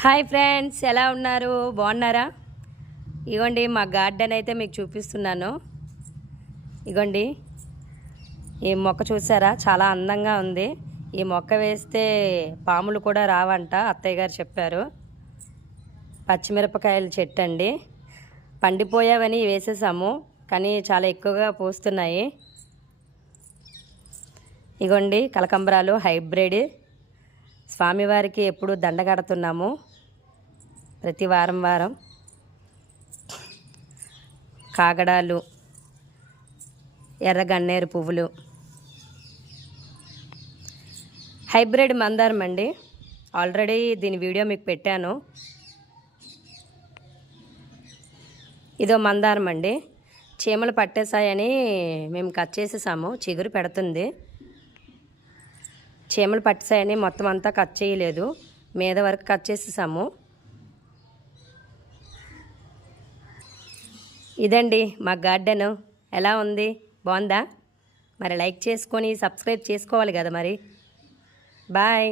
Hi friends, ఎలా ఉన్నారు? బాగున్నారా? ఇగోండి మా గార్డెన్ అయితే మీకు చూపిస్తున్నాను. ఇగోండి ఈ మొక్క చూసారా, చాలా అందంగా ఉంది. ఈ మొక్క వేస్తే పాములు కూడా రావంట, అత్తయ్య గారు చెప్పారు. పచ్చిమిరపకాయల చెట్టు అండి. పండిపోయావని వేసేసాము, కానీ చాలా ఎక్కువగా పూస్తున్నాయి. ఇగోండి కలకంబరాలు హైబ్రిడ్. స్వామివారికి ఎప్పుడు దండ కడుతున్నాము ప్రతి వారం వారం. కాగడాలు, ఎర్ర గన్నేరు పువ్వులు, హైబ్రిడ్ మందారం అండి. ఆల్రెడీ దీని వీడియో మీకు పెట్టాను. ఇదో మందారం అండి. చీమలు పట్టేసాయని మేము కట్ చేసేసాము, చిగురు పెడుతుంది. చీమలు పట్టేసాయని మొత్తం అంతా కట్ చేయలేదు, మీద వరకు కట్ చేసేసాము. ఇదండి మా గార్డెన్. ఎలా ఉంది? బాగుందా? మరి లైక్ చేసుకొని సబ్స్క్రైబ్ చేసుకోవాలి కదా మరి. బాయ్.